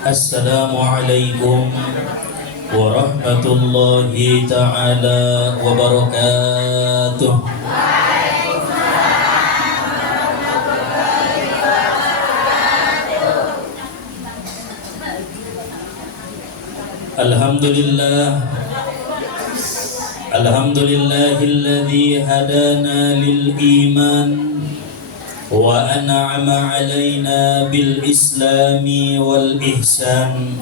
Assalamualaikum warahmatullahi ta'ala wabarakatuh. Alhamdulillahilladzi hadana lil iman wa an'ama alaina bil islami wal ihsan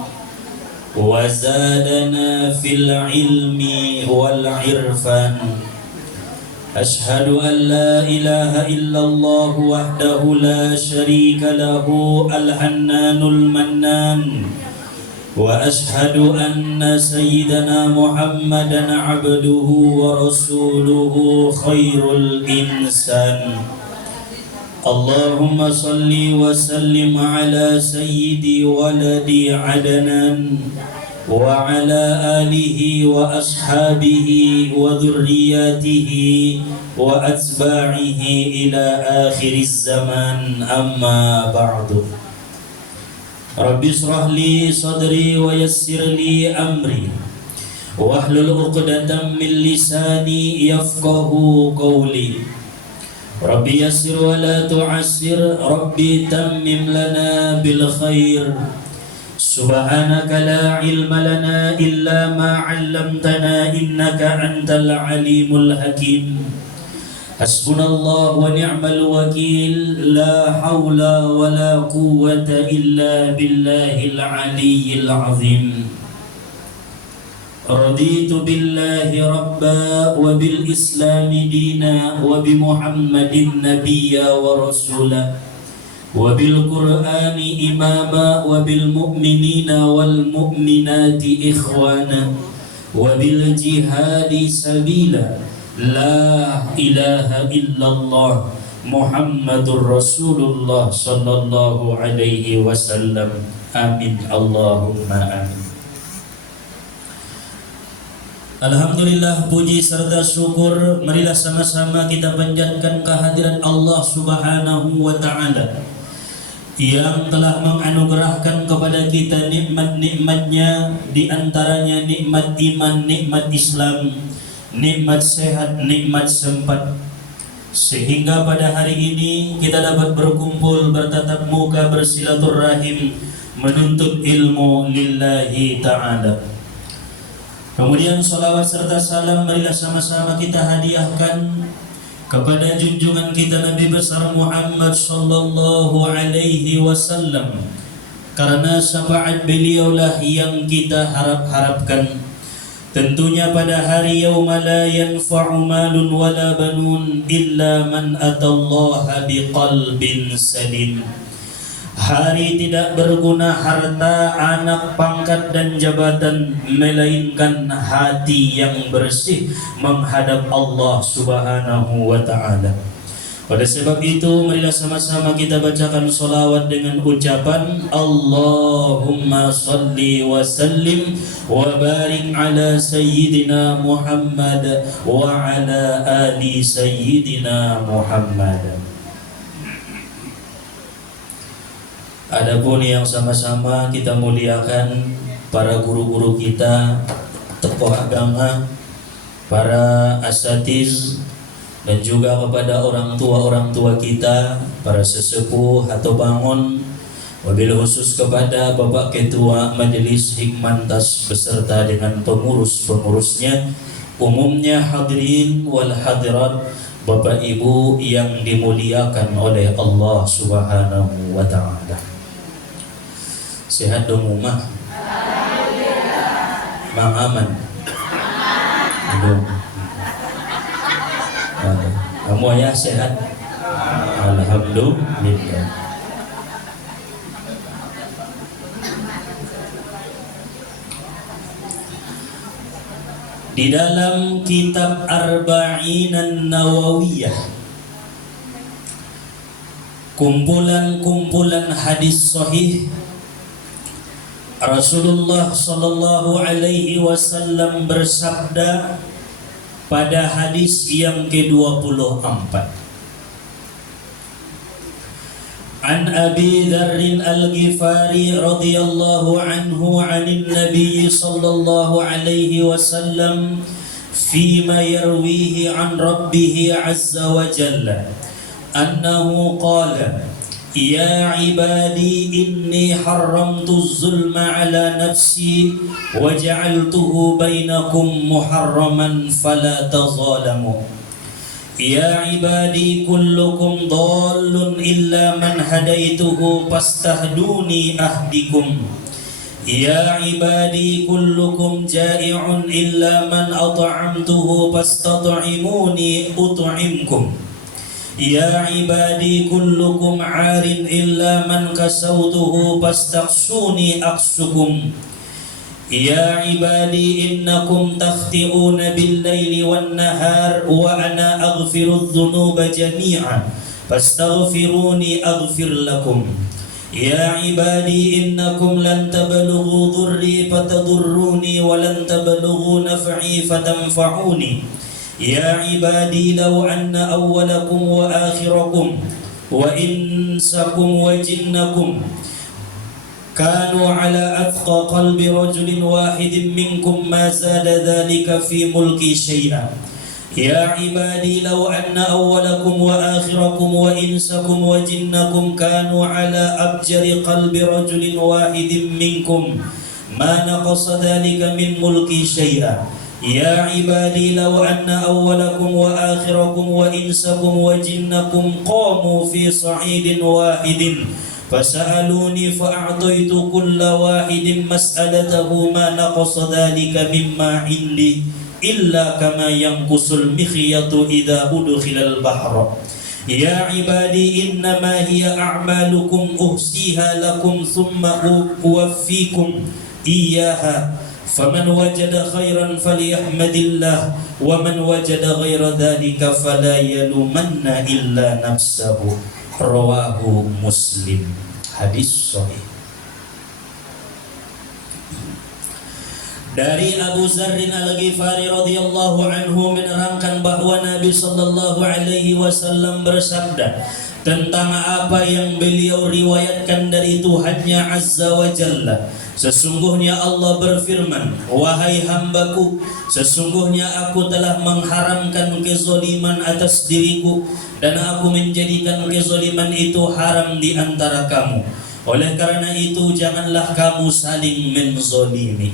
wa zadana fil ilmi wal irfan. Ashhadu an la ilaha illallah wahdahu la syarika lahu al-hannanul mannan wa ashhadu anna sayyidana Muhammadan abduhu wa rasuluhu khairul insan. Allahumma salli wa sallim ala sayyidi waladi adnan wa ala alihi wa ashabihi wa dhurriyyatihi wa atba'ihi ila akhiriz zaman, amma ba'du. Rabbi shrah li sadri wa yassir li amri wahlul 'uqdatam min lisani yafqahu qawli. Rabbi yassir wa la tu'assir, Rabbi tammim lana bil khair. Subhanaka la ilma lana illa ma 'allamtana innaka antal alimul hakim. Hasbunallah wa ni'mal wakil, la hawla wa la quwwata illa billahil aliyyil azim. Raditu billahi rabba wa bil islami dina wa bi Muhammadin nabiyya wa rasula wa bil qur'ani imama wa bil mu'minina wal mu'minati ikhwana wa bil jihadi sabila. La ilaha illallah Muhammadur Rasulullah sallallahu alaihi wasallam. Amin Allahumma amin. Alhamdulillah, puji serta syukur marilah sama-sama kita panjatkan kehadiran Allah Subhanahu wa ta'ala yang telah menganugerahkan kepada kita nikmat-nikmatnya, di antaranya nikmat iman, nikmat Islam, nikmat sehat, nikmat sempat, sehingga pada hari ini kita dapat berkumpul, bertatap muka, bersilaturahim, menuntut ilmu lillahi ta'ala. Kemudian salawat serta salam marilah sama-sama kita hadiahkan kepada junjungan kita Nabi besar Muhammad sallallahu alaihi wasallam, karena syafaat beliaulah yang kita harap-harapkan. Tentunya pada hari yauma la yanfa'u malun wala banun illa man atallaha biqalbin salim. Hari tidak berguna harta, anak, pangkat dan jabatan, melainkan hati yang bersih menghadap Allah Subhanahu wa ta'ala. Pada sebab itu marilah sama-sama kita bacakan salawat dengan ucapan Allahumma salli wa sallim wa barik ala sayyidina Muhammad wa ala ali sayyidina Muhammad. Adapun yang sama-sama kita muliakan para guru-guru kita, tokoh agama, para asatiz, dan juga kepada orang tua kita, para sesepuh atau bangun, wabil khusus kepada Bapak Ketua Majelis Hikmantas beserta dengan pengurus-pengurusnya, umumnya hadirin wal hadirat, Bapak Ibu yang dimuliakan oleh Allah Subhanahu wa ta'ala. Sehat dong rumah? Mang aman? Belum. Kamu ayah sehat? Alhamdulillah. Di dalam kitab Arba'in Nawawiyah, kumpulan-kumpulan hadis sahih, Rasulullah sallallahu alaihi wasallam bersabda pada hadis yang ke-24, عن أبي ذر الغفاري رضي الله عنه عن النبي صلى الله عليه وسلم فيما يرويه عن ربه عز وجل أنه قال: يا عبادي إني حرمت الظلم على نفسي وجعلته بينكم محرما فلا تظالموا. يا عبادي كلكم ضال إلا من هديته فاستهدوني أهدكم. يا عبادي كلكم جائع إلا من أطعمته فاستطعموني أطعمكم. يا عبادي كلكم عار إلا من كسوته فاستغشوني أغشكم. يا عبادي إنكم تخطئون بالليل والنهار وأنا أغفر الذنوب جميعا فاستغفروني أغفر لكم. يا عبادي إنكم لن تبلغوا ضري فتضروني ولن تبلغوا نفعي فتنفعوني. يا عبادي لو أن أولكم وآخركم وإنسكم وجنكم كانوا على أثقى قلب رجل واحد منكم ما زاد ذلك في ملكي شيئا. يا عبادي لو أن أولكم وآخركم وإنسكم وجنكم كانوا على أبجر قلب رجل واحد منكم ما نقص ذلك من ملكي شيئا. يا عبادي لو أن أولكم وآخركم وإنسكم وجنكم قاموا في صعيد واحد فسألوني فأعطيت كل واحد مسألته ما نقص ذلك مما عندي إلا كما ينقص المخيط إذا أدخل البحر. يا عبادي إنما هي أعمالكم أحصيها لكم ثم أوفيكم إياها فمن وجد خيرا فليحمد الله ومن وجد غير ذلك فلا يلومن إلا نفسه. Rawahu Muslim. Hadis sahih. Dari Abu Dzar Al-Ghifari radhiyallahu anhu menerangkan bahwa Nabi sallallahu alaihi wasallam bersabda tentang apa yang beliau riwayatkan dari Tuhannya Azza wa Jalla. Sesungguhnya Allah berfirman, wahai hambaku, sesungguhnya aku telah mengharamkan kezaliman atas diriku dan aku menjadikan kezaliman itu haram di antara kamu. Oleh karena itu janganlah kamu saling menzalimi.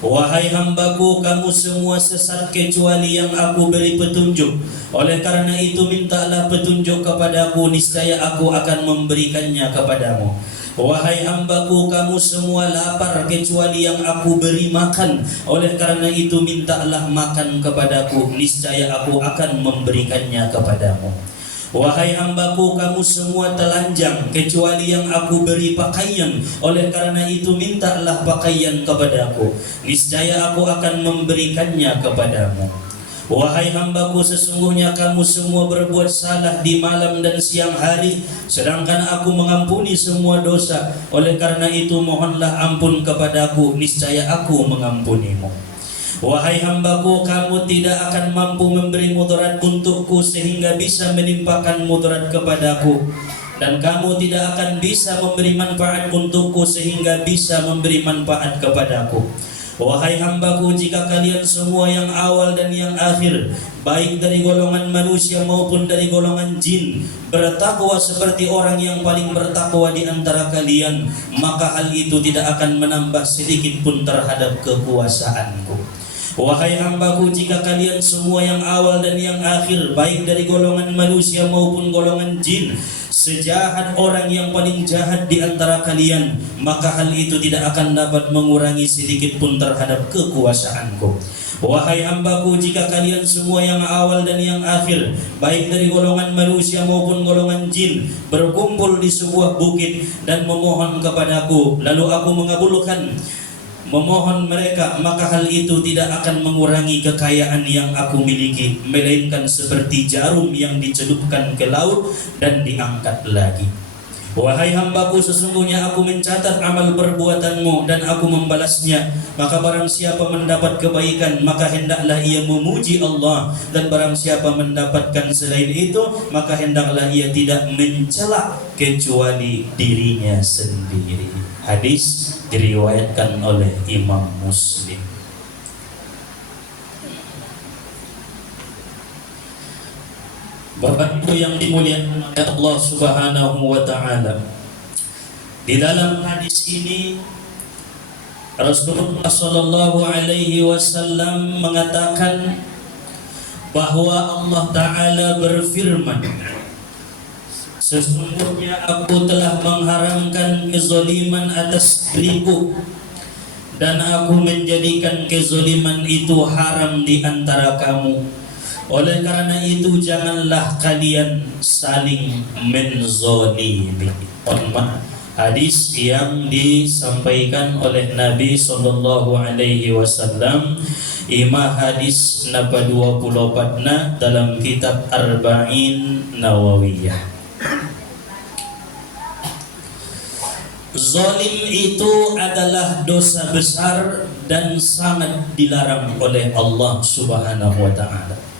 Wahai hambaku, kamu semua sesat kecuali yang aku beri petunjuk. Oleh karena itu mintalah petunjuk kepadaku, niscaya aku akan memberikannya kepadamu. Wahai hambaku, kamu semua lapar kecuali yang aku beri makan. Oleh karena itu mintalah makan kepadaku, niscaya aku akan memberikannya kepadamu. Wahai hambaku, kamu semua telanjang kecuali yang aku beri pakaian. Oleh karena itu mintalah pakaian kepadaku, niscaya aku akan memberikannya kepadamu. Wahai hambaku, sesungguhnya kamu semua berbuat salah di malam dan siang hari, sedangkan aku mengampuni semua dosa. Oleh karena itu mohonlah ampun kepadaku, niscaya aku mengampunimu. Wahai hambaku, kamu tidak akan mampu memberi mudarat untukku sehingga bisa menimpakan mudarat kepadaku, dan kamu tidak akan bisa memberi manfaat untukku sehingga bisa memberi manfaat kepadaku. Wahai hambaku, jika kalian semua yang awal dan yang akhir, baik dari golongan manusia maupun dari golongan jin, bertakwa seperti orang yang paling bertakwa di antara kalian, maka hal itu tidak akan menambah sedikit pun terhadap kekuasaanku. Wahai hambaku, jika kalian semua yang awal dan yang akhir, baik dari golongan manusia maupun golongan jin, sejahat orang yang paling jahat di antara kalian, maka hal itu tidak akan dapat mengurangi sedikit pun terhadap kekuasaanku. Wahai hambaku, jika kalian semua yang awal dan yang akhir, baik dari golongan manusia maupun golongan jin, berkumpul di sebuah bukit dan memohon kepadaku, lalu aku mengabulkan memohon mereka, maka hal itu tidak akan mengurangi kekayaan yang aku miliki, melainkan seperti jarum yang dicelupkan ke laut dan diangkat lagi. Wahai hambaku, sesungguhnya aku mencatat amal perbuatanmu dan aku membalasnya. Maka barang siapa mendapat kebaikan, maka hendaklah ia memuji Allah. Dan barang siapa mendapatkan selain itu, maka hendaklah ia tidak mencela kecuali dirinya sendiri. Hadis diriwayatkan oleh Imam Muslim. Bapak Ibu yang dimuliakan oleh Allah Subhanahu wa taala, di dalam hadis ini Rasulullah sallallahu alaihi wasallam mengatakan bahwa Allah taala berfirman, sesungguhnya aku telah mengharamkan kezaliman atas diriku dan aku menjadikan kezaliman itu haram di antara kamu. Oleh karena itu janganlah kalian saling menzalimi. Hadis yang disampaikan oleh Nabi sallallahu alaihi wasallam, ima hadis napa 24 dalam kitab Arba'in Nawawiyah. Zalim itu adalah dosa besar dan sangat dilarang oleh Allah Subhanahu wa taala.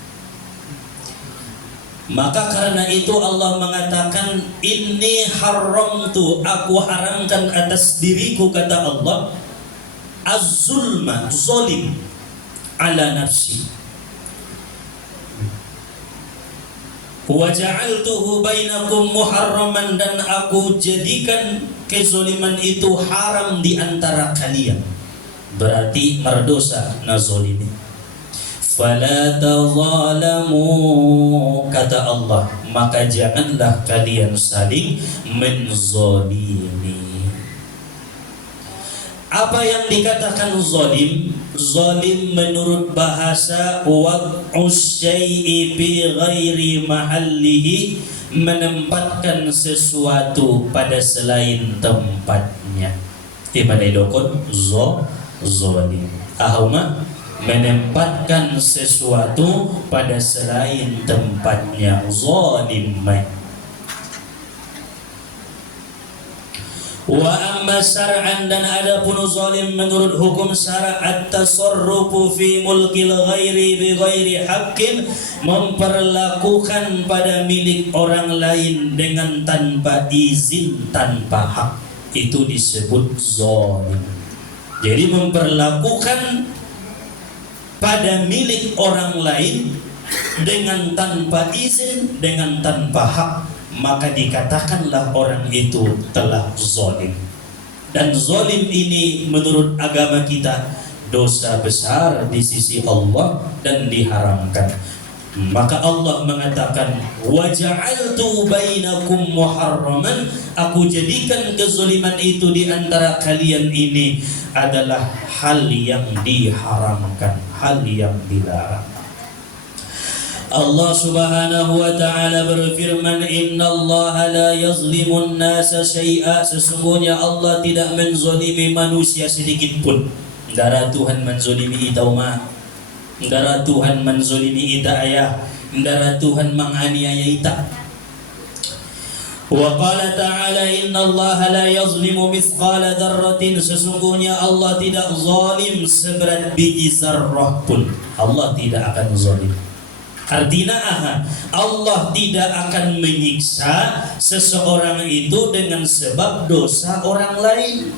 Maka karena itu Allah mengatakan, inni haramtu, aku haramkan atas diriku, kata Allah, az-zulma, zalim, ala nafsi, wa ja'altuhu bainakum muharraman, dan aku jadikan kezaliman itu haram di antara kalian. Berarti berdosa nazolimi. Fala tazalamu, kata Allah, maka janganlah kalian saling menzalimi. Apa yang dikatakan zalim? Zalim menurut bahasa wad'us syai'i fi ghairi mahallihi, menempatkan sesuatu pada selain tempatnya. Ibadah zalim. Ahuma menempatkan sesuatu pada selain tempatnya, zalim. Wa amma syar'an, dan adapun zalim menurut hukum syara' at-tasarrufu fi mulkil ghairi bi ghairi haqqin, memperlakukan pada milik orang lain dengan tanpa izin, tanpa hak, itu disebut zalim. Jadi memperlakukan pada milik orang lain dengan tanpa izin, dengan tanpa hak, maka dikatakanlah orang itu telah zalim. Dan zalim ini menurut agama kita dosa besar di sisi Allah dan diharamkan. Maka Allah mengatakan, wa ja'altu bainakum muharraman, aku jadikan kezaliman itu di antara kalian ini adalah hal yang diharamkan, hal yang dilarang. Allah Subhanahu wa taala berfirman, innallaha la yazlimun nasa syai'a, sesungguhnya Allah tidak menzalimi manusia sedikit pun. Ndara Tuhan menzalimi ita umah, ndara Tuhan menzalimi ita ayah, ndara Tuhan menganiaya ita. Wa qala ta'ala, innallaha la yazlimu mithqala dzarratin, sesungguhnya Allah tidak zalim seberat biji zarrah pun. Allah tidak akan zalim. Artinya Allah tidak akan menyiksa seseorang itu dengan sebab dosa orang lain.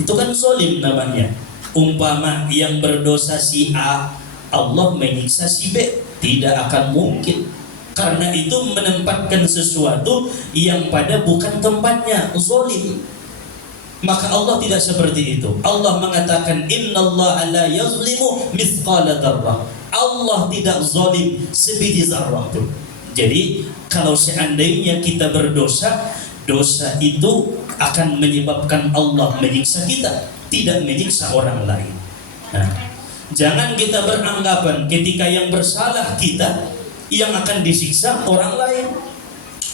Itu kan zalim namanya. Umpama yang berdosa si A, Allah menyiksa si B, tidak akan mungkin. Karena itu menempatkan sesuatu yang pada bukan tempatnya, zalim. Maka Allah tidak seperti itu. Allah mengatakan, innallaha la yazlimu mithqala dzarrah. Allah tidak zalim sebiji zarrah pun. Jadi kalau seandainya kita berdosa, dosa itu akan menyebabkan Allah menyiksa kita, tidak menyiksa orang lain. Nah, jangan kita beranggapan ketika yang bersalah kita yang akan disiksa orang lain.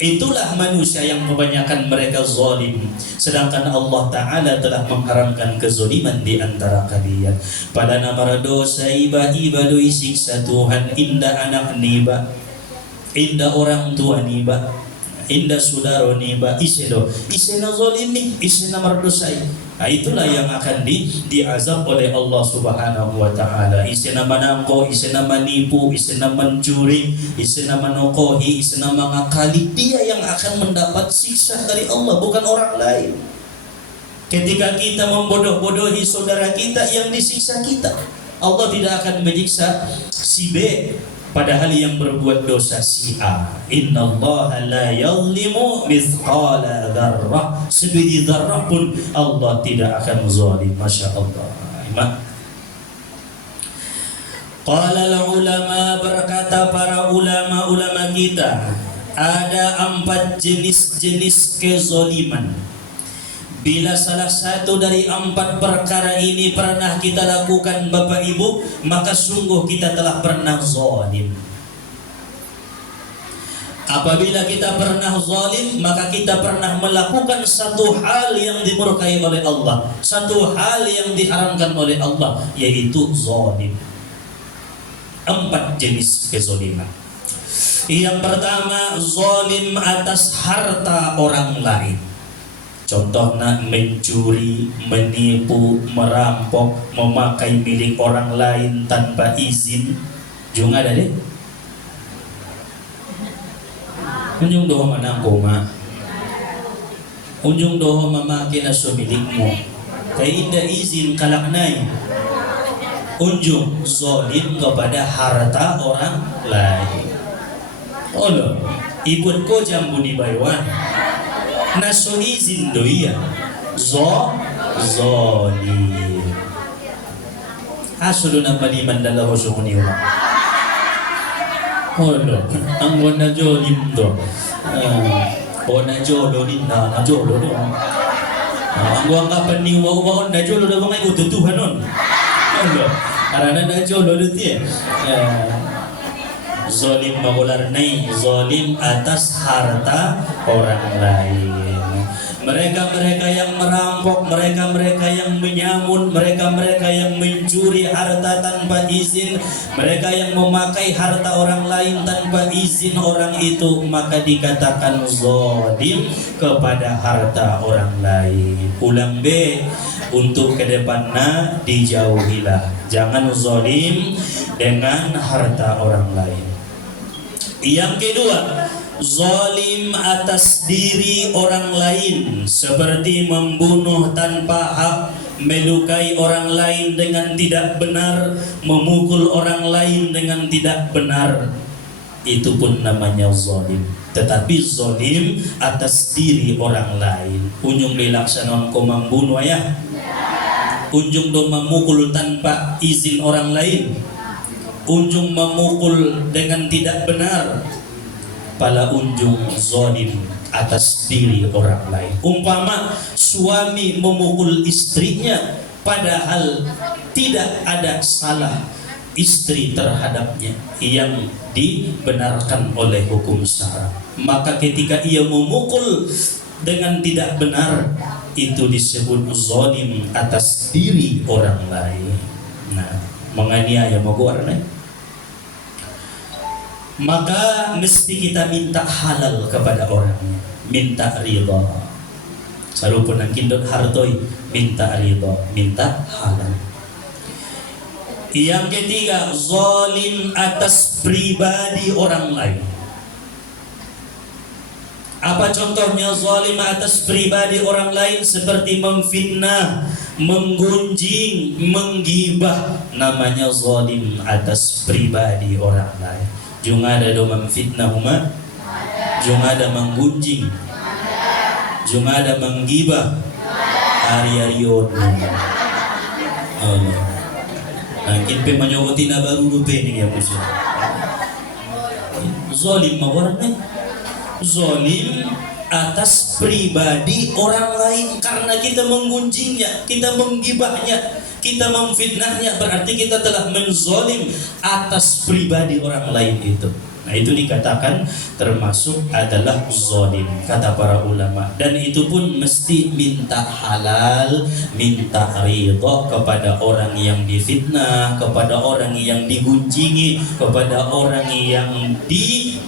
Itulah manusia yang kebanyakan mereka zalim. Sedangkan Allah Ta'ala telah mengharamkan kezaliman di antara kalian. Pada nama dosa iba-iba doi siksa Tuhan, indah anak niba, indah orang tua niba. indah saudara ni ba isena zalimi, isena mardosai. Nah, itulah yang akan diazab oleh Allah Subhanahu wa taala. Isena manangko, isena manipu, isena mencuri, isena menokohi, isena mengakali, dia yang akan mendapat siksa dari Allah, bukan orang lain. Ketika kita membodoh-bodohi saudara kita, yang disiksa kita. Allah tidak akan menyiksa si B, padahal yang berbuat dosa si A. Innallaha la yazlimu mithqala dzarrah. Sebiji dzarrah pun Allah tidak akan zalim. Masya Allah. Qala ulama, berkata para ulama kita, ada 4 jenis-jenis kezaliman. Bila salah satu dari 4 perkara ini pernah kita lakukan Bapak Ibu, maka sungguh kita telah pernah zalim. Apabila kita pernah zalim, maka kita pernah melakukan satu hal yang dimurkai oleh Allah, satu hal yang diharamkan oleh Allah, yaitu zalim. 4 jenis kezaliman. Yang pertama, zalim atas harta orang lain. Contohnya mencuri, menipu, merampok, memakai milik orang lain tanpa izin. Juga ada deh. Unjung doho manangko ma. Unjung doho memakai naso milikmu. Kaya indah izin kalaknay. Unjung zalim kepada harta orang lain. Olo, ikut ko jambu di baywan. Naso izin doia zalim. Asulu na paliman dalawa sumuni wa. Olo, ang wana jolim do. Wana jolo din na jolo do. Ang wang kapan ni wa na jolo do mga ikututuhan nun. Olo, karena na jolo do tiya. Zalim magularnai, zalim atas harta orang lain. Mereka-mereka yang merampok, mereka-mereka yang menyamun, mereka-mereka yang mencuri harta tanpa izin, mereka yang memakai harta orang lain tanpa izin orang itu, maka dikatakan zalim kepada harta orang lain. Ulang B, untuk kedepannya dijauhilah, jangan zalim dengan harta orang lain. Yang kedua, zalim atas diri orang lain, seperti membunuh tanpa hak, melukai orang lain dengan tidak benar, memukul orang lain dengan tidak benar. Itu pun namanya zalim. Tetapi zalim atas diri orang lain. Unjung dilaksanon ko membunuh ya. Unjung do memukul tanpa izin orang lain. Unjung memukul dengan tidak benar, pala unjung zalim atas diri orang lain. Umpama suami memukul istrinya padahal tidak ada salah istri terhadapnya yang dibenarkan oleh hukum syara, maka ketika ia memukul dengan tidak benar, itu disebut zalim atas diri orang lain. Nah, menganiaya maguarna, maka mesti kita minta halal kepada orangnya, minta ridha. Sarupun ang kindot hartoy, minta ridha, minta halal. Yang ketiga, zalim atas pribadi orang lain. Apa contohnya zalim atas pribadi orang lain? Seperti memfitnah, menggunjing, menggibah, namanya zalim atas pribadi orang lain. Junga ada do memfitnah umat, junga ada menggunjing, junga ada menggibah, hari-harion. Allah. Mungkin pe menyuruti na baru rupe ni ya musuh. Zalim mawarna. Zalim atas pribadi orang lain karena kita menggunjingnya, kita menggibahnya, kita memfitnahnya, berarti kita telah menzalim atas pribadi orang lain itu. Nah, itu dikatakan termasuk adalah zalim kata para ulama, dan itu pun mesti minta halal, minta ridha kepada orang yang difitnah, kepada orang yang digunjingi, kepada orang yang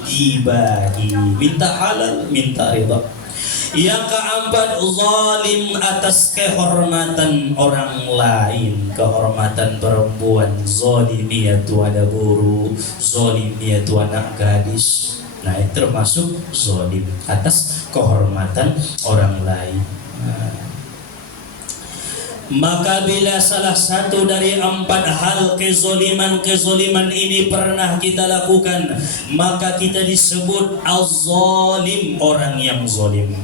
gibahi. Minta halal, minta ridha. Yang keempat, zalim atas kehormatan orang lain, kehormatan perempuan, zalimiyatu ada guru, zalimiyatu anak gadis. Nah, itu termasuk zalim atas kehormatan orang lain. Maka bila salah satu dari 4 hal kezoliman ini pernah kita lakukan, maka kita disebut az-zalim, orang yang zalim.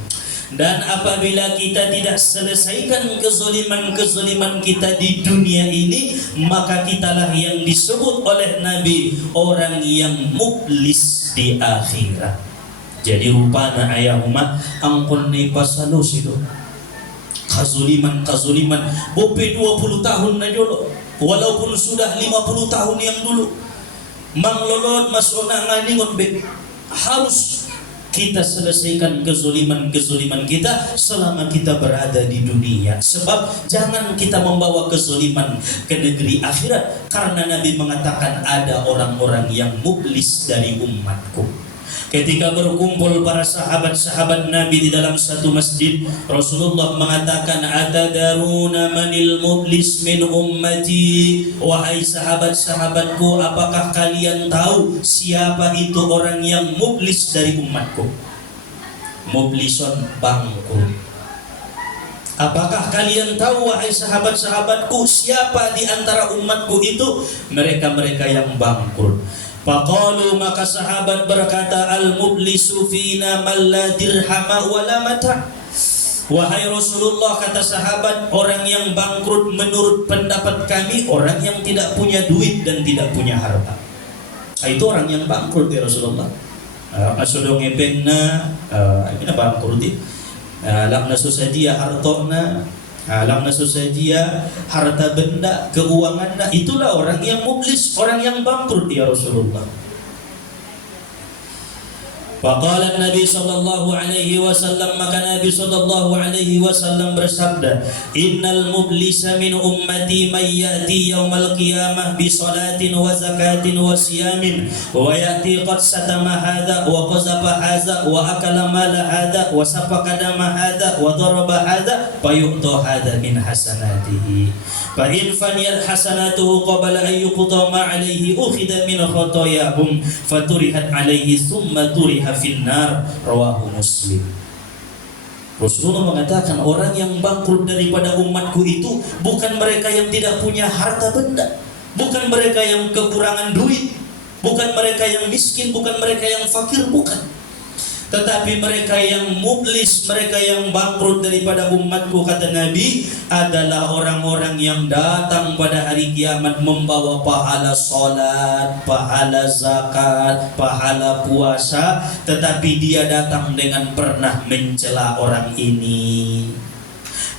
Dan apabila kita tidak selesaikan kezoliman kita di dunia ini, maka kitalah yang disebut oleh Nabi orang yang muflis di akhirat. Jadi rupanya ayah umat angkon ni pasalus itu kazuliman bope 20 tahun na jolo, walaupun sudah 50 tahun yang dulu manglolot masona nganingot be, harus kita selesaikan kezoliman kita selama kita berada di dunia. Sebab jangan kita membawa kezoliman ke negeri akhirat, karena Nabi mengatakan ada orang-orang yang muflis dari umatku. Ketika berkumpul para sahabat-sahabat Nabi di dalam satu masjid, Rasulullah mengatakan, "Atadaruna manil muflis min ummati?" Wahai sahabat-sahabatku, apakah kalian tahu siapa itu orang yang muflis dari umatku? Muflison, bangkrut. Apakah kalian tahu, wahai sahabat-sahabatku, siapa di antara umatku itu? Mereka-mereka yang bangkrut. Faqalu, maka sahabat berkata, al-muflisu fina man la dirhama wa la mata'. Wahai Rasulullah, kata sahabat, orang yang bangkrut menurut pendapat kami orang yang tidak punya duit dan tidak punya harta. Itu orang yang bangkrut ya Rasulullah. Asodong ngepengna, ini bangkrut itu. Lakna susadia hartona, alam nasusadia, harta benda, keuangan, itulah orang yang muflis, orang yang bangkrut ya Rasulullah. Faqala Nabi sallallahu alaihi wasallam, maka Nabi sallallahu alaihi wasallam bersabda, innal mublisa min ummati man ya'ti yaumal qiyamah bi salatin wa zakatin wa siyamin wa ya'ti qad satama hadha wa qazafa hadha wa akala mala hadha wa safaka dama hadha wa daraba hadha fa yu'ta hadha min hasanatihi fa in faniyat hasanatuhu qabla an yuqda ma alayhi ukhidha min khatayahum faturihat alayhi thumma turiha finnar, rawahu Muslim. Rasulullah mengatakan orang yang bangkrut daripada umatku itu bukan mereka yang tidak punya harta benda, bukan mereka yang kekurangan duit, bukan mereka yang miskin, bukan mereka yang fakir, bukan. Tetapi mereka yang muflis, mereka yang bangkrut daripada umatku, kata Nabi, adalah orang-orang yang datang pada hari kiamat membawa pahala salat, pahala zakat, pahala puasa, tetapi dia datang dengan pernah mencela orang ini,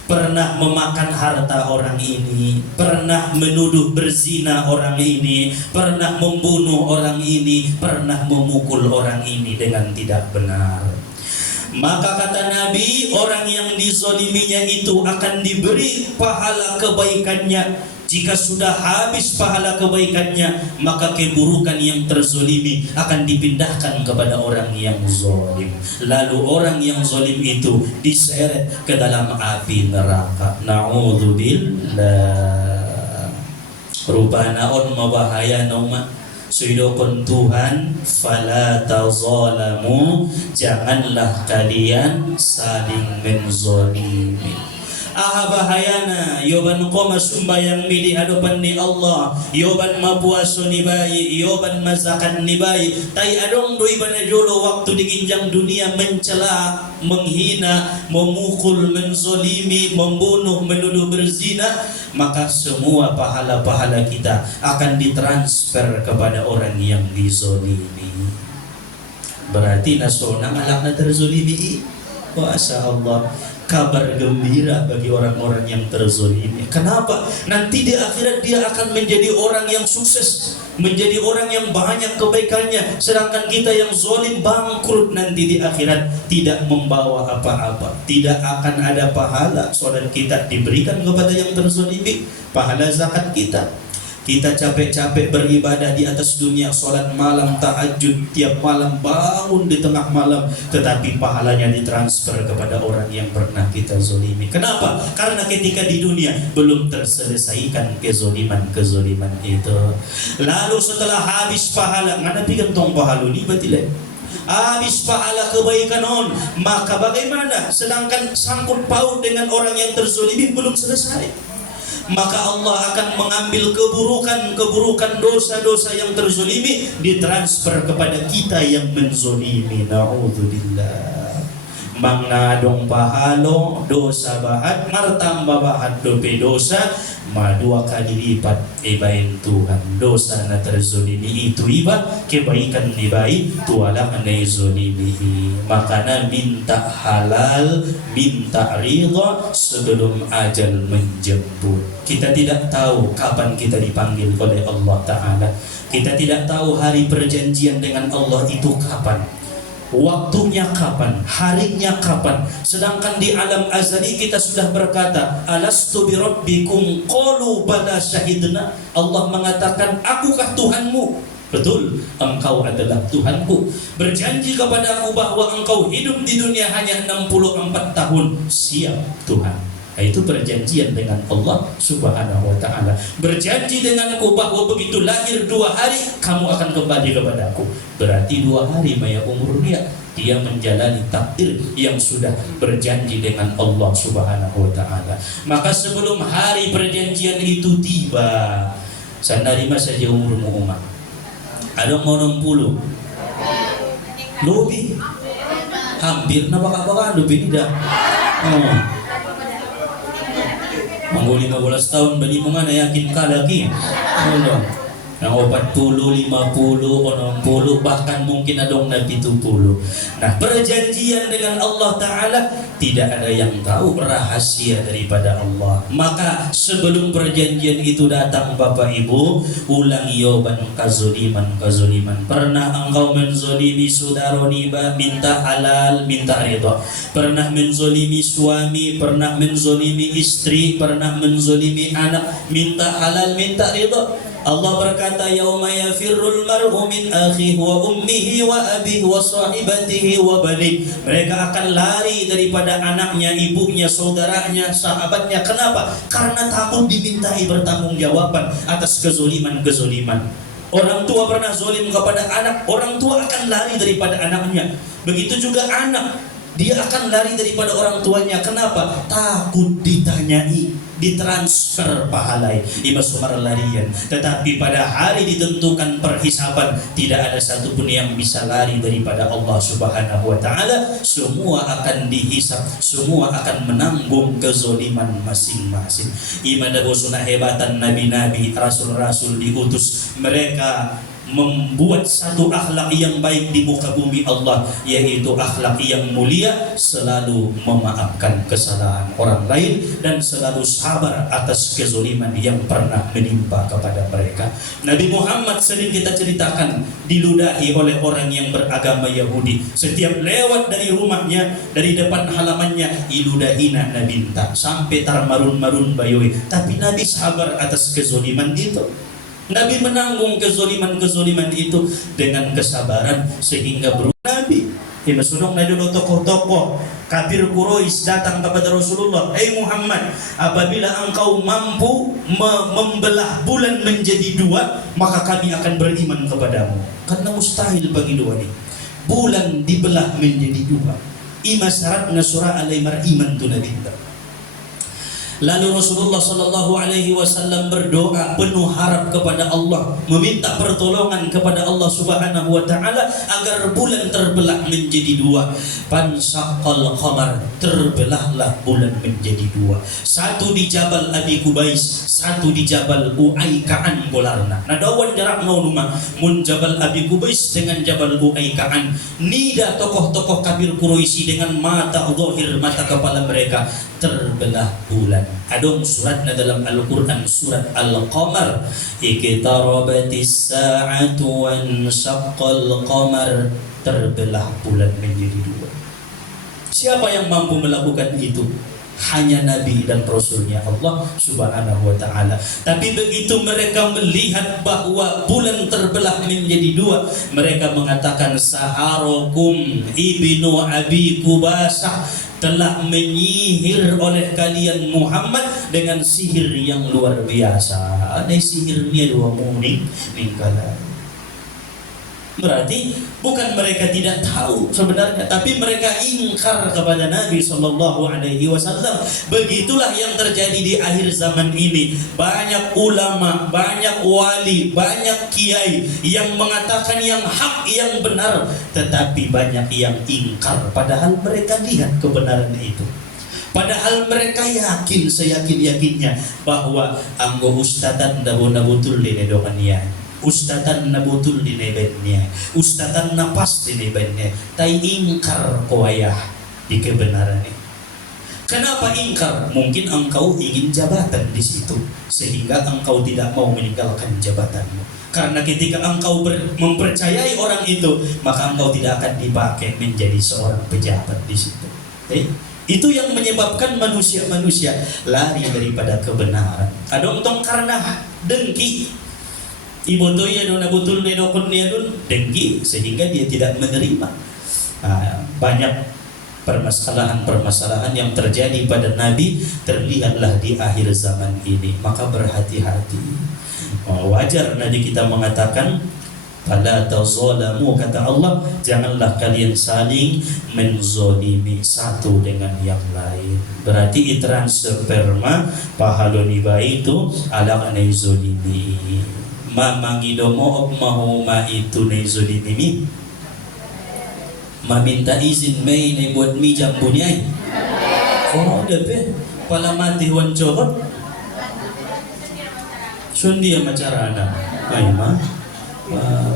pernah memakan harta orang ini, pernah menuduh berzina orang ini, pernah membunuh orang ini, pernah memukul orang ini dengan tidak benar. Maka kata Nabi, orang yang dizoliminya itu akan diberi pahala kebaikannya. Jika sudah habis pahala kebaikannya, maka keburukan yang terzolimi akan dipindahkan kepada orang yang zolim. Lalu orang yang zolim itu diseret ke dalam api neraka. Na'udzubillah. Rupana on mabahaya nauma. Suidokon Tuhan, fala tazalamu, janganlah kalian saling menzolimi. Bahayana yoban koma sumbayang midi hadapan ni Allah, yoban mapuaso ni bayi, yoban mazakan ni bayi, tay adong doi banajolo waktu diginjang dunia mencela, menghina, memukul, menzolimi, membunuh, menuduh berzina, maka semua pahala-pahala kita akan ditransfer kepada orang yang dizolimi. Berarti nasona anak na terzolimi. Masya Allah, kabar gembira bagi orang-orang yang terzolimi. Kenapa? Nanti di akhirat dia akan menjadi orang yang sukses, menjadi orang yang banyak kebaikannya. Sedangkan kita yang zolim bangkrut nanti di akhirat, tidak membawa apa-apa, tidak akan ada pahala. Saudara kita diberikan kepada yang terzolimi, pahala zakat kita, Kita capek-capek beribadah di atas dunia, sholat malam, tahajud, tiap malam bangun di tengah malam, tetapi pahalanya ditransfer kepada orang yang pernah kita zolimi. Kenapa? Karena ketika di dunia belum terselesaikan kezoliman itu. Lalu setelah habis pahala, mana pikan tong pahala ni batilah. Habis pahala kebaikan maka bagaimana? Sedangkan sangkut paut dengan orang yang terzolimi belum selesai. Maka Allah akan mengambil keburukan dosa-dosa yang terzolimi ditransfer kepada kita yang menzolimi. Na'udzubillah. Mangadong pahalo dosa bahat martamba bahat dope dosa dua kali lipat ibain Tuhan dosa na terzolimi itu iba kebaikan ibai tuala kanai zolimi. Makanya minta halal, minta ridha sebelum ajal menjemput. Kita tidak tahu kapan kita dipanggil oleh Allah Ta'ala. Kita tidak tahu hari perjanjian dengan Allah itu kapan, waktunya kapan, harinya kapan. Sedangkan di alam azali kita sudah berkata, alastu birabbikum qalu bala syahidna. Allah mengatakan, akukah Tuhanmu? Betul, engkau adalah Tuhanku. Berjanji kepada aku bahwa engkau hidup di dunia hanya 64 tahun. Siap Tuhan. Itu perjanjian dengan Allah Subhanahu wa ta'ala. Berjanji denganku bahwa begitu lahir 2 hari kamu akan kembali kepadaku. Berarti 2 hari maya umur dia menjalani takdir yang sudah berjanji dengan Allah Subhanahu wa ta'ala. Maka sebelum hari perjanjian itu tiba, sandarima saja umurmu umat. Ada mau 60 lebih, hampir nabak-nabakan lebih tidak. Manggo 15 tahun bani mga na yakin ka lagi. Yang 40, 50, 60, bahkan mungkin adong na 70. Nah, perjanjian dengan Allah Ta'ala tidak ada yang tahu rahasia daripada Allah. Maka sebelum perjanjian itu datang Bapak Ibu, ulang yoban kezoliman. Pernah engkau menzolimi saudara niba, minta halal, minta ridha. Pernah menzolimi suami, pernah menzolimi istri, pernah menzolimi anak, minta halal, minta ridha. Allah berkata, yauma yafirrul mar'u min akhihi wa ummihi wa abihi wa sahibatihi wa bani. Mereka akan lari daripada anaknya, ibunya, saudaranya, sahabatnya. Kenapa? Karena takut dimintai bertanggungjawaban atas kezoliman. Orang tua pernah zolim kepada anak, orang tua akan lari daripada anaknya. Begitu juga anak, dia akan lari daripada orang tuanya. Kenapa? Takut ditanyai, ditransfer pahalai, ibasumar larian. Tetapi pada hari ditentukan perhisaban, tidak ada satupun yang bisa lari daripada Allah Subhanahu wa ta'ala. Semua akan dihisab, semua akan menanggung kezoliman masing-masing. Iman sunah hebatan nabi-nabi, rasul-rasul diutus, mereka membuat satu akhlak yang baik di muka bumi Allah, yaitu akhlak yang mulia, selalu memaafkan kesalahan orang lain dan selalu sabar atas kezoliman yang pernah menimpa kepada mereka. Nabi Muhammad sering kita ceritakan diludahi oleh orang yang beragama Yahudi. Setiap lewat dari rumahnya, dari depan halamannya, iludahina Nabi tak sampai tarmarun-marun bayoy. Tapi Nabi sabar atas kezoliman itu. Nabi menanggung kezoliman itu dengan kesabaran sehingga Nabi. Masunong na dulu tokoh-tokoh kafir Quraisy datang kepada Rasulullah, "Hai Muhammad, apabila engkau mampu membelah bulan menjadi 2, maka kami akan beriman kepadamu." Karena mustahil bagi 2 ini. Bulan dibelah menjadi 2. Ima syaratna surah Al-Imran iman tu Nabi. Lalu Rasulullah sallallahu alaihi wasallam berdoa penuh harap kepada Allah, meminta pertolongan kepada Allah Subhanahu wa taala agar bulan terbelah menjadi 2. Pansaqal qamar, terbelahlah bulan menjadi 2. Satu di Jabal Abi Kubais, satu di Jabal Uaikaan bolarna. Nadawan jarak naunuma mun Jabal Abi Kubais dengan Jabal Uaikaan. Nida tokoh-tokoh kafir Quraisy dengan mata zahir, mata kepala mereka terbelah bulan. Adong suratnya dalam Al-Quran, surat Al-Qamar, iqtarabatis sa'atu wan syaqqal qamar, terbelah bulan menjadi 2. Siapa yang mampu melakukan itu? hanya Nabi dan Rasulnya Allah Subhanahu wa ta'ala. Tapi begitu mereka melihat bahwa bulan terbelah menjadi dua, mereka mengatakan Saharokum ibnu Abi Kubasah, telah menyihir oleh kalian Muhammad dengan sihir yang luar biasa. Ada sihirnya dua muning ningkalan. Berarti bukan mereka tidak tahu sebenarnya, tapi mereka ingkar kepada Nabi Sallallahu Alaihi Wasallam. Begitulah yang terjadi di akhir zaman ini. Banyak ulama, banyak wali, banyak kiai yang mengatakan yang hak, yang benar, tetapi banyak yang ingkar. Padahal mereka lihat kebenaran itu. Padahal mereka yakin, seyakin-yakinnya bahwa anggo ustadan nabutul di nedokannya. Ustadan nabutul di nebetnya, ustadan napas di nebetnya, tai ingkar koyah di kebenaran ini. Kenapa ingkar? Mungkin engkau ingin jabatan di situ, sehingga engkau tidak mau meninggalkan jabatanmu. Karena ketika engkau mempercayai orang itu, maka engkau tidak akan dipakai menjadi seorang pejabat di situ. Itu yang menyebabkan manusia-manusia lari daripada kebenaran. Adong tong karena dengki. Ibu tu ya dona betul ne dokon dia dun dengki, sehingga dia tidak menerima. Banyak permasalahan yang terjadi pada Nabi terlihatlah di akhir zaman ini. Maka berhati-hati. Wajar Nabi kita mengatakan fala tazalamu, kata Allah, janganlah kalian saling menzolimi satu dengan yang lain. Berarti itran sperma pahaloni bayi itu ala kanai zolimi. Mamangidomo mau ma itu nezolimi, minta izin may na buat mi jambu niya. Oh, dapat pala mati wan cokot. Sundi ang macarana. Ay ma.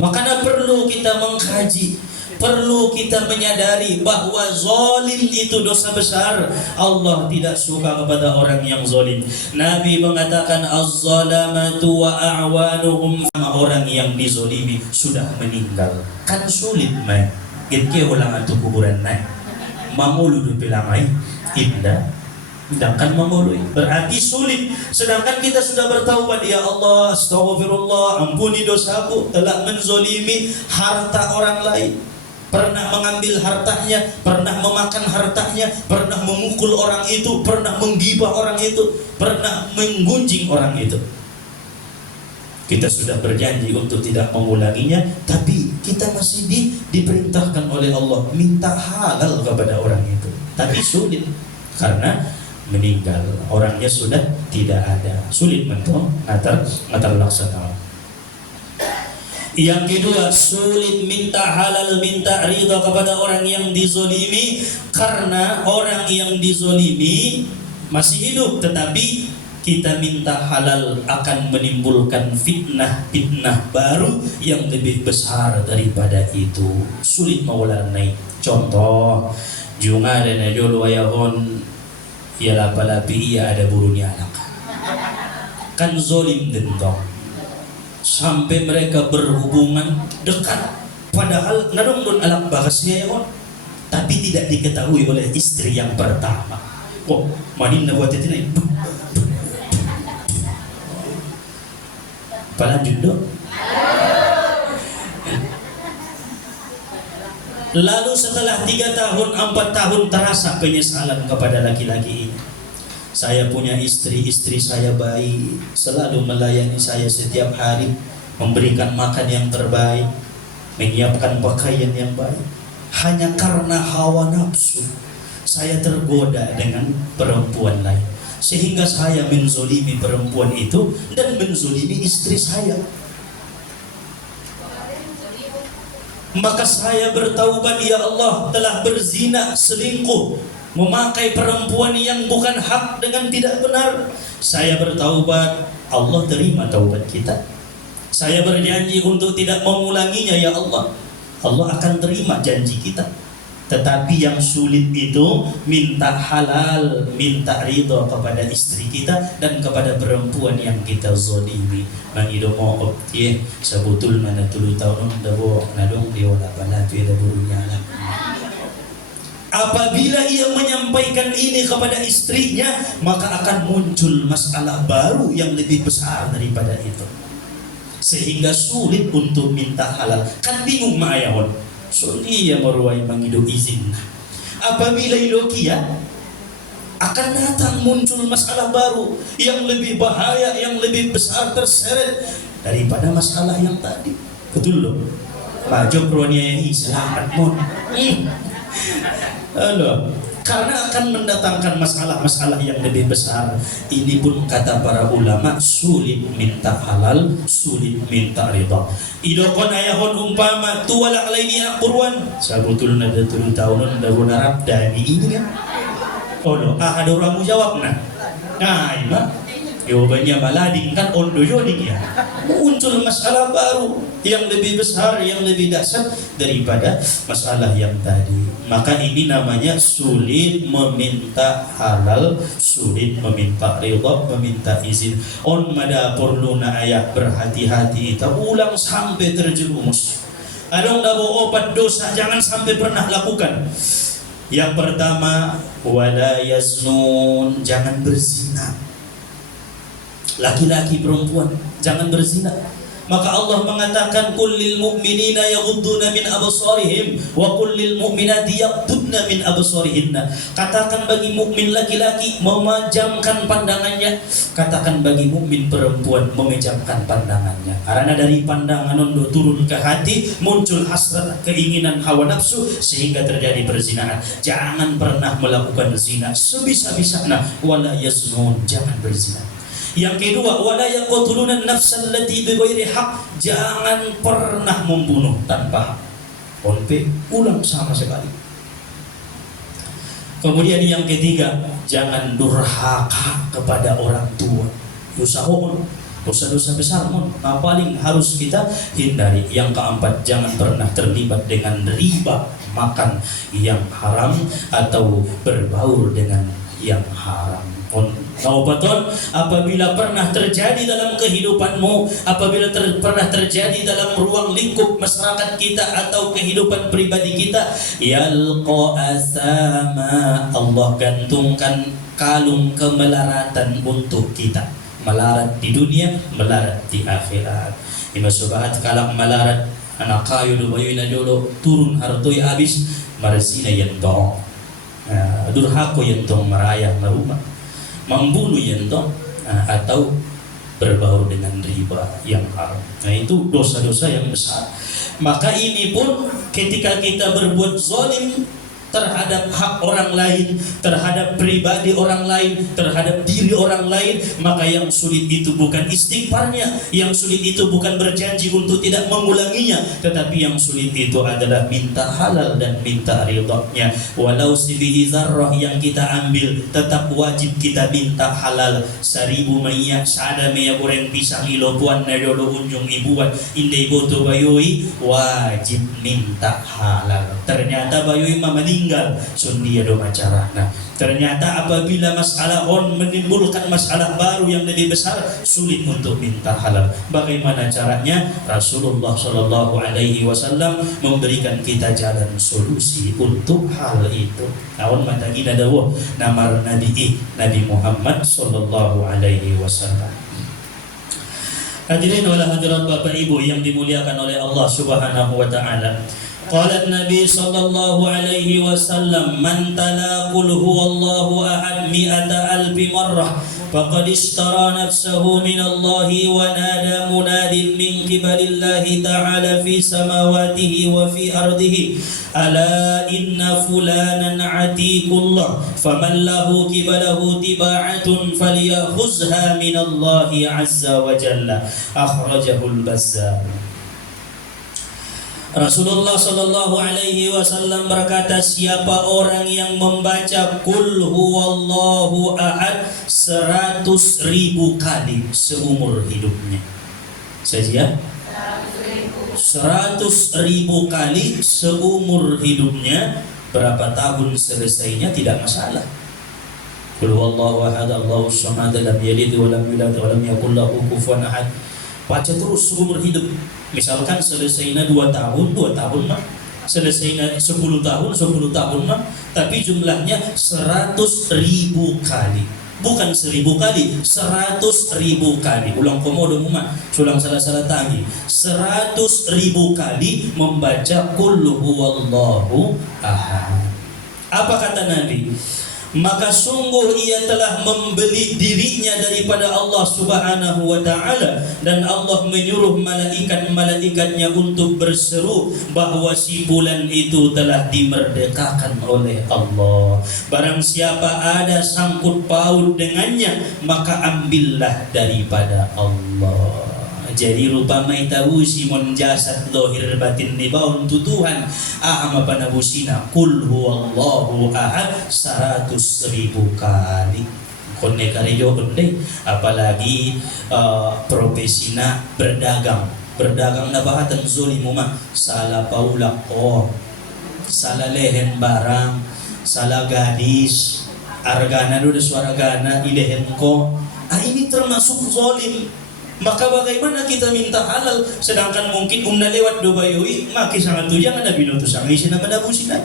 Makanya perlu kita mengkaji, perlu kita menyadari bahwa zalim itu dosa besar. Allah tidak suka kepada orang yang zalim. Nabi mengatakan az-zalamatu wa a'wanuhum, orang yang dizolimi sudah meninggal. Kan sulit mai. Gitke ulang atu kuburan nai. Mamulu du pilamai indah. Sedangkan memului berarti sulit. Sedangkan kita sudah bertaubat, ya Allah, astaghfirullah, ampuni dosaku, telah menzolimi harta orang lain, pernah mengambil hartanya, pernah memakan hartanya, pernah memukul orang itu, pernah menggibah orang itu, pernah menggunjing orang itu. Kita sudah berjanji untuk tidak mengulanginya, tapi kita masih diperintahkan oleh Allah minta halal kepada orang itu. Tapi sulit karena meninggal, orangnya sudah tidak ada, sulit mentok ngatar laksana. Yang kedua, sulit minta halal, minta ridha kepada orang yang dizolimi, karena orang yang dizolimi masih hidup, tetapi kita minta halal akan menimbulkan fitnah baru yang lebih besar daripada itu. Sulit maulanai. Contoh, junga dan ajol wayahon ya lapalapi ia ada burunya anak. Kan zolim dentong. Sampai mereka berhubungan dekat, padahal nadong anak bahasnya ya, tapi tidak diketahui oleh istri yang pertama. Oh, manin na buat itu nih. Palanjut dong. Lalu setelah 3 tahun, 4 tahun terasa penyesalan kepada laki-laki ini. Saya punya istri saya baik, selalu melayani saya setiap hari, memberikan makan yang terbaik, menyiapkan pakaian yang baik. Hanya karena hawa nafsu, saya tergoda dengan perempuan lain, sehingga saya menzolimi perempuan itu dan menzolimi istri saya. Maka saya bertaubat, ya Allah, telah berzina, selingkuh, memakai perempuan yang bukan hak dengan tidak benar. Saya bertaubat, Allah terima taubat kita. Saya berjanji untuk tidak mengulanginya, ya Allah. Allah akan terima janji kita. Tetapi yang sulit itu minta halal, minta ridho kepada istri kita dan kepada perempuan yang kita zolimi. Mangido mo optie sabutul mana tulu tahun dabo nadong dia wala pala tu ada burunya anak. Apabila ia menyampaikan ini kepada istrinya, maka akan muncul masalah baru yang lebih besar daripada itu, sehingga sulit untuk minta halal. Kan bingung ma'ayahon, so dia meruai mengidu izin. Apabila idokia akan datang muncul masalah baru yang lebih bahaya, yang lebih besar terseret daripada masalah yang tadi. Betul loh. Pajok ruania ini selamat mon. Halo, karena akan mendatangkan masalah-masalah yang lebih besar. Ini pun kata para ulama, sulit minta halal, sulit minta ridha. Idokon ayahon umpama tuwala alaini aqruan. Sabutul nada turun tahun daun Arab dan ini kan. Oh no, ahaduramu jawab nah. Nah, ima jawabannya balading kan ondo joding ya. Muncul masalah baru yang lebih besar, yang lebih dahsyat daripada masalah yang tadi. Maka ini namanya sulit meminta halal, sulit meminta ridha, meminta izin. On mada perluna ayah berhati-hati, tak ulang sampai terjerumus. Adong dabo obat dosa jangan sampai pernah lakukan. Yang pertama, wala yaznun, jangan berzina. Laki-laki perempuan jangan berzina. Maka Allah mengatakan kullil mu'minina yaghudduna min absarihim wa kullil mu'minati yaghudduna min absarihinna. Katakan bagi mukmin laki-laki memejamkan pandangannya, katakan bagi mukmin perempuan memejamkan pandangannya. Karena dari pandangan ondo turun ke hati muncul hasrat, keinginan, hawa nafsu sehingga terjadi perzinahan. Jangan pernah melakukan zina sebisa-bisanya. Wala yaznun, jangan berzina. Yang kedua, wala yaqtuluna an-nafsa allati bighairi haqq, jangan pernah membunuh tanpa hak. Onpe ulang sama sekali. Kemudian yang ketiga, jangan durhaka kepada orang tua. Dosa-dosa besar paling harus kita hindari. Yang keempat, jangan pernah terlibat dengan riba, makan yang haram atau berbaur dengan yang haram. Taubaton, apabila pernah terjadi dalam kehidupanmu, apabila pernah terjadi dalam ruang lingkup masyarakat kita atau kehidupan pribadi kita, yalqa asama, Allah gantungkan kalung kemelaratan untuk kita. Melarat di dunia, melarat di akhirat. Ima subahat kalak melarat, anak kayu do bayu ina dulu turun hartoi habis, marsina yentong. Durhako yentong merayah merubah, membunuh yentong atau berbaur dengan riba yang haram. Nah itu dosa-dosa yang besar. Maka ini pun ketika kita berbuat zalim terhadap hak orang lain, terhadap pribadi orang lain, terhadap diri orang lain, maka yang sulit itu bukan istighfarnya, yang sulit itu bukan berjanji untuk tidak mengulanginya, tetapi yang sulit itu adalah minta halal dan minta ridha-Nya. Walau sibihi zarrah yang kita ambil, tetap wajib kita minta halal. 1000 maya sada meya goreng pisang ilopuan na dolo unjung ibuan indai boto bayoi, wajib minta halal. Ternyata bayoi mamaling sundia do macara. Nah, ternyata apabila masalah menimbulkan masalah baru yang lebih besar, sulit untuk minta halal. Bagaimana caranya? Rasulullah Shallallahu Alaihi Wasallam memberikan kita jalan solusi untuk hal itu. Namun mata kita dawuh nama Nabi Muhammad Shallallahu Alaihi Wasallam. Hadirin wal hadirat Bapak Ibu yang dimuliakan oleh Allah Subhanahu wa taala. Qala Nabi sallallahu alaihi wasallam, man tala qul huwallahu ahad mi'ata alfi marrah faqad ishtara nafsahu min Allah wa nada munadin min qibalillahi ta'ala fi samawatihi wa fi ardihi ala inna fulanan atiqullah faman lahu qibalahu tiba'atun falyakhuzha min Allah azza wa jalla. Akhrajahu al-Bazzar. Rasulullah Shallallahu Alaihi Wasallam berkata, siapa orang yang membaca Qul huwallahu ahad 100.000 kali seumur hidupnya. Saya 100.000 kali seumur hidupnya, berapa tahun selesainya tidak masalah. Qul huwallahu ahad Allahus samad lam yalid wa lam yulad wa lam yakul lahu kufuwan ahad. Baca terus seumur hidup. Misalkan selesainya 2 tahun mah selesai 10 tahun mah, tapi jumlahnya 100.000 kali. Bukan 1.000 kali, 100.000 kali. Ulang komodo mah, sulang salah-salah tadi. 100.000 kali membaca Qul huwallahu ahad. Apa kata Nabi? Maka sungguh ia telah membeli dirinya daripada Allah Subhanahu wa ta'ala, dan Allah menyuruh malaikat-malaikatnya untuk berseru bahwa si bulan itu telah dimerdekakan oleh Allah. Barang siapa ada sangkut paut dengannya, maka ambillah daripada Allah. Jadi rupa may tahu simon jasad lohir batin ni baun tutuhan ama panabusina Qul huwallahu ahad 100.000 kali. Konne karejo konne, apalagi profesina berdagang na bahatan zolimu mah, salah paulak ko, salah lehen barang, salah gadis, argana do suara gana ilehen ko, ini termasuk zolim. Maka bagaimana kita minta halal sedangkan mungkin lewat dobayoi maki sangat tu jangan ada binotu sang isi nama dabusina.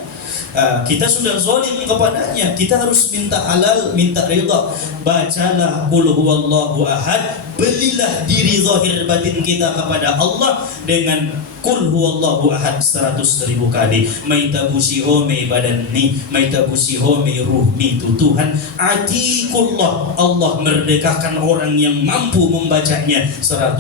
Kita sudah zalim kepadanya, kita harus minta halal, minta ridha. Bacalah Qul huwallahu ahad, belilah diri zahir batin kita kepada Allah dengan Qul huwallahu ahad 100.000 kali. May tabusiho may badanni, may tabusiho may ruhmi tu Tuhan. Atikullah, Allah merdekakan orang yang mampu membacanya 100.000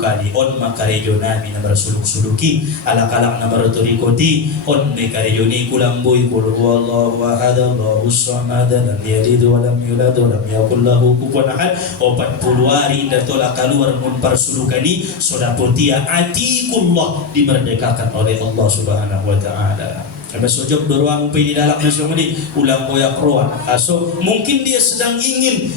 kali. On makarejo nami na bersuluk-suluki, alak-alak na berturikoti, on makarejo ni kulamboy Qul huwallahu ahad Allahus samad lam yalid wa lam yulad wa lam yakul lahu kufuwan ahad. 40 hari datola keluar mun parsulukani soda putia atikullah, dimerdekakan oleh Allah Subhanahu wa ta'ala. Ada sojok doruang di dalam nasional di ulang boyak roa. So mungkin dia sedang ingin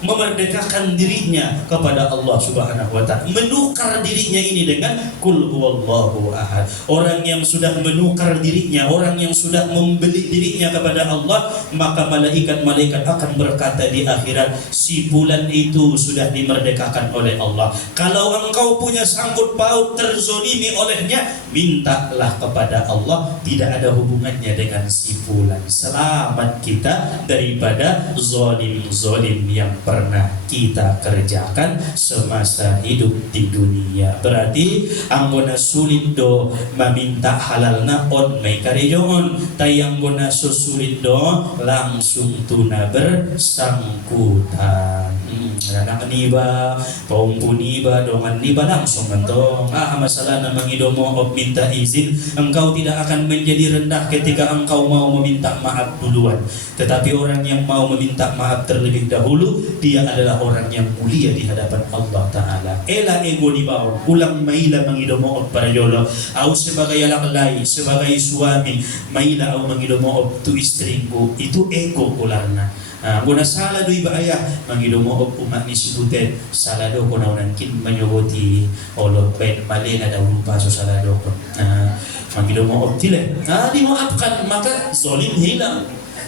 memerdekakan dirinya kepada Allah Subhanahu wa ta'ala, menukar dirinya ini dengan Qul huwallahu ahad. Orang yang sudah menukar dirinya, orang yang sudah membeli dirinya kepada Allah, maka malaikat-malaikat akan berkata di akhirat, si bulan itu sudah dimerdekakan oleh Allah. Kalau engkau punya sangkut paut terzolimi olehnya, mintalah kepada Allah, tidak ada hubungannya dengan si fulan. Selamat kita daripada zolim-zolim yang pernah kita kerjakan semasa hidup di dunia. Berarti anggona sulit do meminta halalna on may karejoon, tayang gona susulit do langsung tuna bersangkutan. Anak niba, paumpu niba, dongan niba langsung mentong. Masalah na mangidomo of minta izin, engkau tidak akan menjadi rendah ketika engkau mau meminta maaf duluan. Tetapi orang yang mau meminta maaf terlebih dahulu, dia adalah orang yang mulia di hadapan Allah Ta'ala. Ela ego di bawah, ulang maila mangidomo of para yolo. Au sebagai alaklay, sebagai suami, maila au mangidomo of tu istriku, itu ego kularna. Guna salah do iba ayah mangidomo of umat ni sibutet salado ko na unangkin manyogoti olo pen mali na daw paso salado ko mangidomo of tile dimaafkan, maka zolim hilang.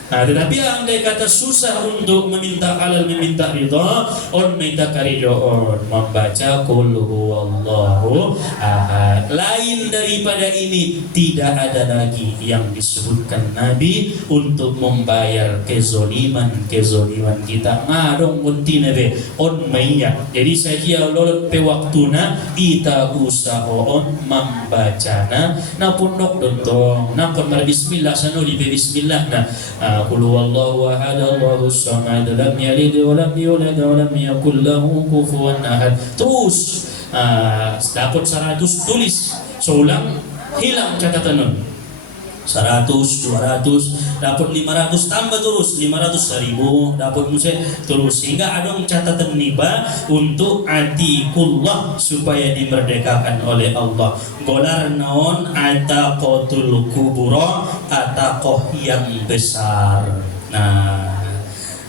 Tetapi andai kata susah untuk meminta halal, meminta ridha, on minta karidoon membaca Qul huwallahu ahad. Lain daripada ini tidak ada lagi yang disebutkan Nabi untuk membayar kezoliman kita. Ngadong unti nabe on maya. Jadi saja lolot pe waktuna kita usahaon membacana na pundok dontong na pun bismillah sanuli be bismillah na Qul huwallahu ahad Allahus samad lam yalid wa lam yulad wa lam yakul lahu kufuwan ahad. Terus dapat 100 tulis, seulang hilang catatan nun. 100, 200, dapat 500, tambah terus 500.000, dapat musik terus, sehingga ada catatan niba untuk atikullah supaya dimerdekakan oleh Allah. Golar naon ataqatul kubura, ataqoh yang besar. Nah,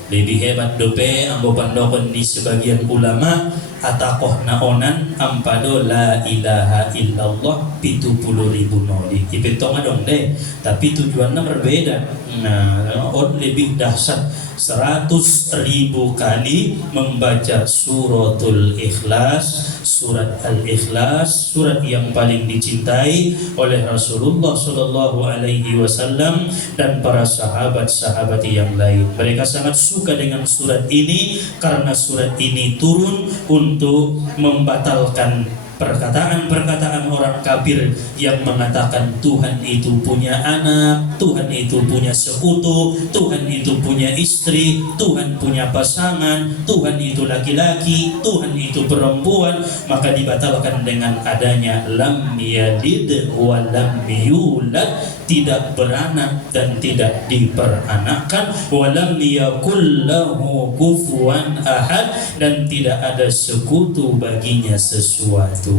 lebih hebat dope ambo pandokon di sebagian ulama ataqoh naonan ampado la ilaha illallah 70.000 noli. Ipetong adong deh, tapi tujuannya berbeda. Nah, lebih dahsyat 100.000 kali membaca suratul Ikhlas, surat Al-Ikhlas, surat yang paling dicintai oleh Rasulullah Shallallahu Alaihi Wasallam dan para sahabat-sahabat yang lain. Mereka sangat suka dengan surat ini karena surat ini turun untuk membatalkan perkataan-perkataan orang kafir yang mengatakan Tuhan itu punya anak, Tuhan itu punya sekutu, Tuhan itu punya istri, Tuhan punya pasangan, Tuhan itu laki-laki, Tuhan itu perempuan. Maka dibatalkan dengan adanya lam yalid wa lam yulad, tidak beranak dan tidak diperanakkan, wa lam yakul lahu kufuwan ahad, dan tidak ada sekutu baginya sesuatu.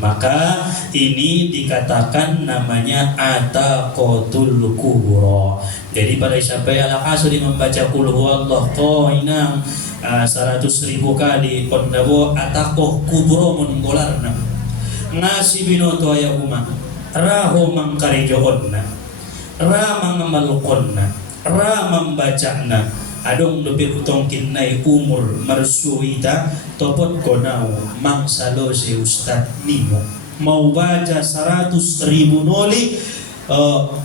Maka ini dikatakan namanya ataqatul kubra. Jadi pada siapa yang asli membaca qul huwallahu qainam 100.000 kali kondabo ataqah kubra mun golarna ngasi binoto ayahuma raho mangkarijohonna ra mangamalukonna ra membacana adong lebih utongkin nai umur mersuita topot konau mangsalo si Ustad Nimo mau baca 100.000 noli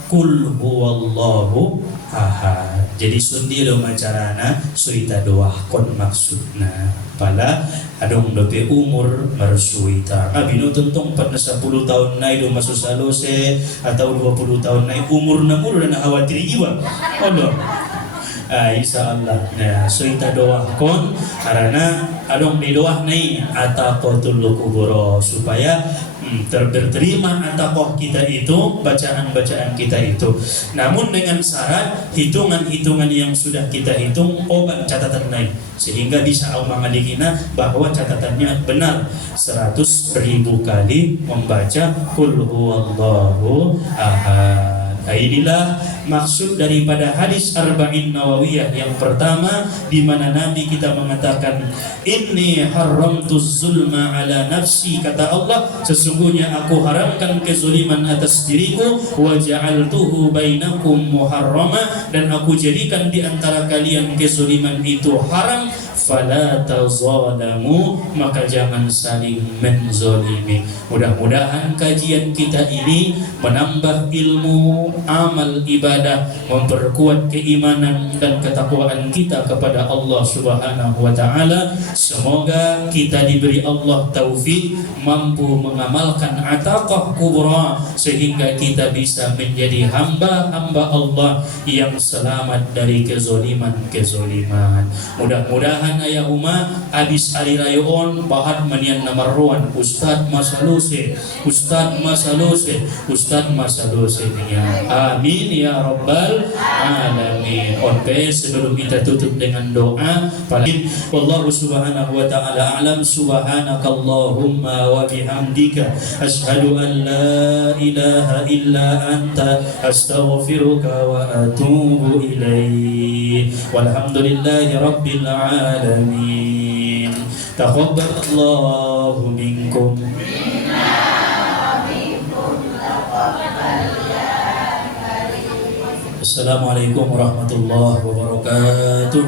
kul huwallahu ahad. Jadi sundi lo macarana suita doa kon maksudna pala adong lebih umur mersuita abino tuntong pada 10 tahun nai do masuk salose atau 20 tahun nai umur namur dan khawatir jiwa Allah. Insyaallah nah suita doa kon karena adong di doa nih ataqatul kubro supaya terterima ataqah kita itu, bacaan-bacaan kita itu. Namun dengan syarat hitungan-hitungan yang sudah kita hitung obat catatan naik sehingga bisa mengalikina bahwa catatannya benar 100.000 kali membaca qul huwallahu ahad. Nah, inilah maksud daripada hadis Arba'in Nawawiyah yang pertama, di mana Nabi kita mengatakan inni haramtuz zulma ala nafsi, kata Allah sesungguhnya aku haramkan kezuliman atas diriku, wa ja'altuhu bainakum muharrama, dan aku jadikan di antara kalian kezuliman itu haram, fala tazalamu, maka jangan saling menzolimi. Mudah-mudahan kajian kita ini menambah ilmu, amal ibadah, memperkuat keimanan dan ketakwaan kita kepada Allah Subhanahu wa taala. Semoga kita diberi Allah taufik mampu mengamalkan ataqah kubra sehingga kita bisa menjadi hamba-hamba Allah yang selamat dari kezoliman. Mudah-mudahan ayah Uma abis hari rayon bahat manian namarruan Ustad Masaluse ya. Amin ya rabbal alamin. Oke, sebelum kita tutup dengan doa, wallahu subhanahu wa ta'ala a'lam. Subhanakallahumma wa bihamdika asyhadu an la ilaha illa anta astaghfiruka wa atubu ilaik. Walhamdulillahi rabbil alamin. Taqabbalallahu minkum. Assalamualaikum warahmatullahi wabarakatuh.